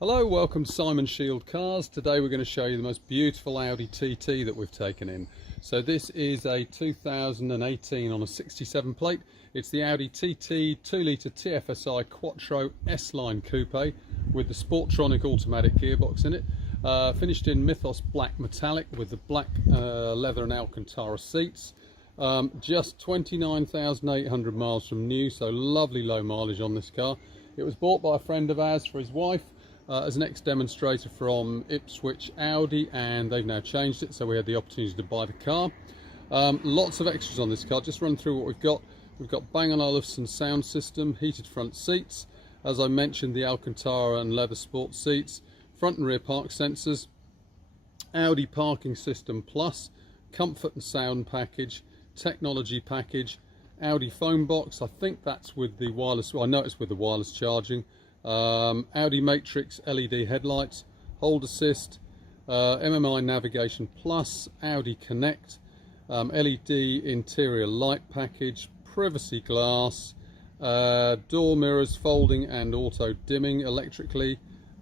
Hello, welcome to Simon Shield Cars. Today we're going to show you the most beautiful Audi TT that we've taken in. So this is a 2018 on a 67 plate. It's the Audi TT 2.0T FSI Quattro S Line Coupe with the Sportronic automatic gearbox in it. Finished in Mythos Black Metallic with the black leather and Alcantara seats. Just 29,800 miles from new, so lovely low mileage on this car. It was bought by a friend of ours for his wife. As an ex-demonstrator from Ipswich Audi, and they've now changed it, so we had the opportunity to buy the car. Lots of extras on this car. Just run through what we've got. We've got Bang & Olufsen sound system, heated front seats, as I mentioned, the Alcantara and leather sport seats, front and rear park sensors, Audi parking system plus, comfort and sound package, technology package, Audi Phone Box. I think that's with the wireless, well, I know it's with the wireless charging. Audi Matrix LED headlights, hold assist, MMI navigation plus, Audi Connect, LED interior light package, privacy glass, door mirrors folding and auto dimming electrically.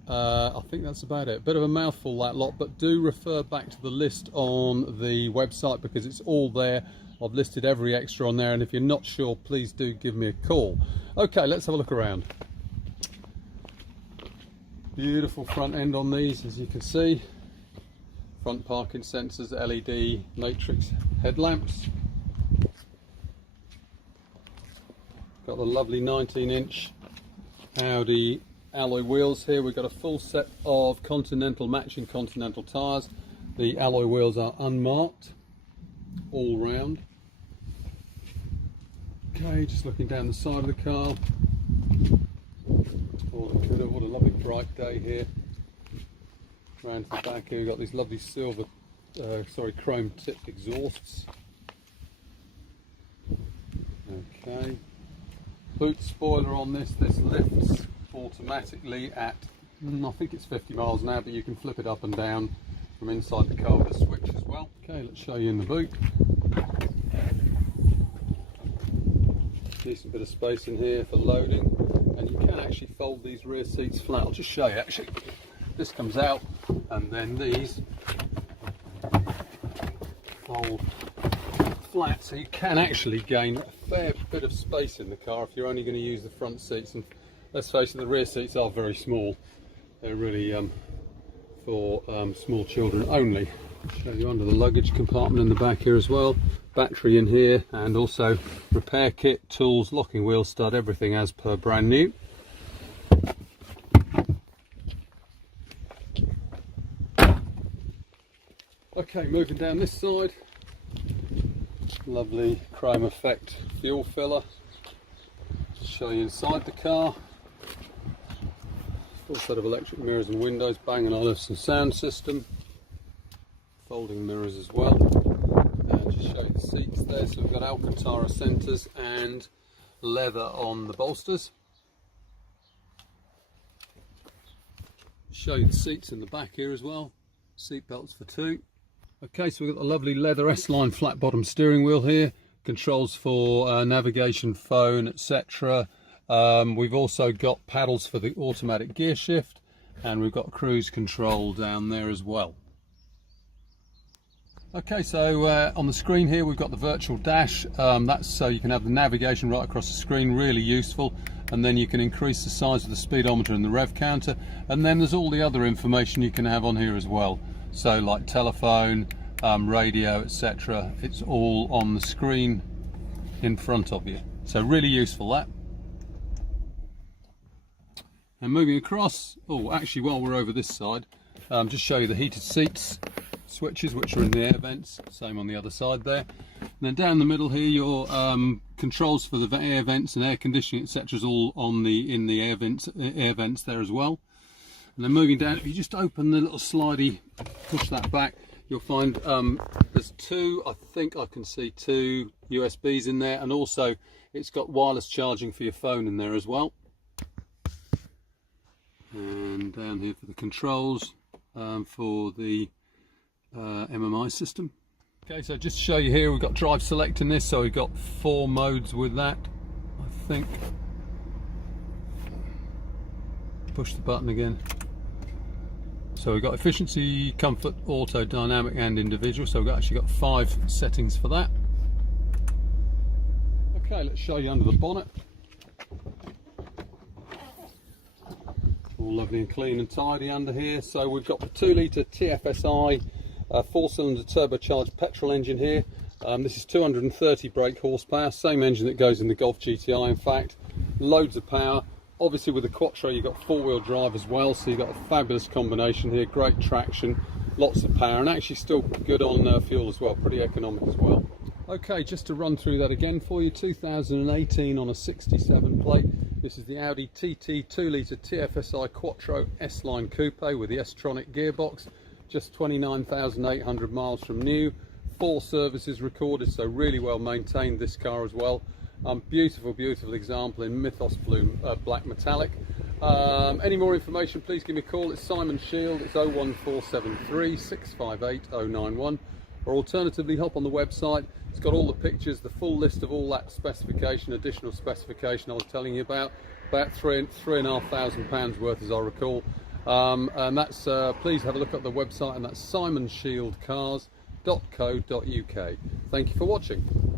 I think that's about it. Bit of a mouthful, that lot, but do refer back to the list on the website because it's all there. I've listed every extra on there, and if you're not sure, please do give me a call. Okay, let's have a look around. Beautiful front end on these, as you can see. Front parking sensors, LED matrix headlamps. Got the lovely 19-inch Audi alloy wheels here. We've got a full set of Continental, matching Continental tyres. The alloy wheels are unmarked all round. Okay, just looking down the side of the car. What a lovely bright day here. Round to the back here we've got these lovely silver, chrome tipped exhausts. Okay. Boot spoiler on this. This lifts automatically at, I think it's 50 miles an hour, but you can flip it up and down from inside the car with a switch as well. Okay, let's show you in the boot. Decent bit of space in here for loading, and you can actually fold these rear seats flat. I'll just show you actually. This comes out and then these fold flat, so you can actually gain a fair bit of space in the car if you're only going to use the front seats. And let's face it, the rear seats are very small. They're really for small children only. I'll show you under the luggage compartment in the back here as well. Battery in here, and also repair kit, tools, locking wheel stud, everything as per brand new. Okay, moving down this side, lovely chrome effect fuel filler. Show you inside the car. Full set of electric mirrors and windows, Bang & Olufsen sound system, folding mirrors as well. And just show you the seats there. So we've got Alcantara centres and leather on the bolsters. Show you the seats in the back here as well. Seat belts for two. Okay, so we've got the lovely leather S-Line flat bottom steering wheel here. Controls for navigation, phone, etc. We've also got paddles for the automatic gear shift, and we've got cruise control down there as well. Okay, so on the screen here we've got the virtual dash. That's so you can have the navigation right across the screen, really useful. And then you can increase the size of the speedometer and the rev counter. And then there's all the other information you can have on here as well. So like telephone, radio, etc. It's all on the screen in front of you. So really useful, that. And moving across, oh, actually while we're over this side, just show you the heated seats switches, which are in the air vents, same on the other side there. And then down the middle here, your controls for the air vents and air conditioning, etc. is all on in the air vents there as well. And then moving down, if you just open the little slidey, push that back, you'll find there's two, I think I can see two USBs in there, and also it's got wireless charging for your phone in there as well. And down here for the controls for the MMI system. Okay, so just to show you here, we've got drive select in this, so we've got 4 modes with that, I think. Push the button again. So we've got efficiency, comfort, auto, dynamic and individual. So we've actually got 5 settings for that. Okay, let's show you under the bonnet. All lovely and clean and tidy under here. So we've got the 2.0T TFSI 4-cylinder turbocharged petrol engine here. This is 230 brake horsepower, same engine that goes in the Golf GTI in fact. Loads of power. Obviously with the Quattro you've got 4-wheel drive as well, so you've got a fabulous combination here, great traction, lots of power, and actually still good on fuel as well, pretty economic as well. Okay, just to run through that again for you, 2018 on a 67 plate. This is the Audi TT 2.0 TFSI Quattro S Line Coupe with the S Tronic gearbox, just 29,800 miles from new, 4 services recorded, so really well maintained this car as well. Beautiful, beautiful example in Mythos Black Metallic. Any more information, please give me a call. It's Simon Shield, it's 01473 658 091, or alternatively hop on the website. It's got all the pictures, the full list of all that specification, additional specification I was telling you about £3,500 worth as I recall. And that's, please have a look at the website, and that's simonshieldcars.co.uk. Thank you for watching.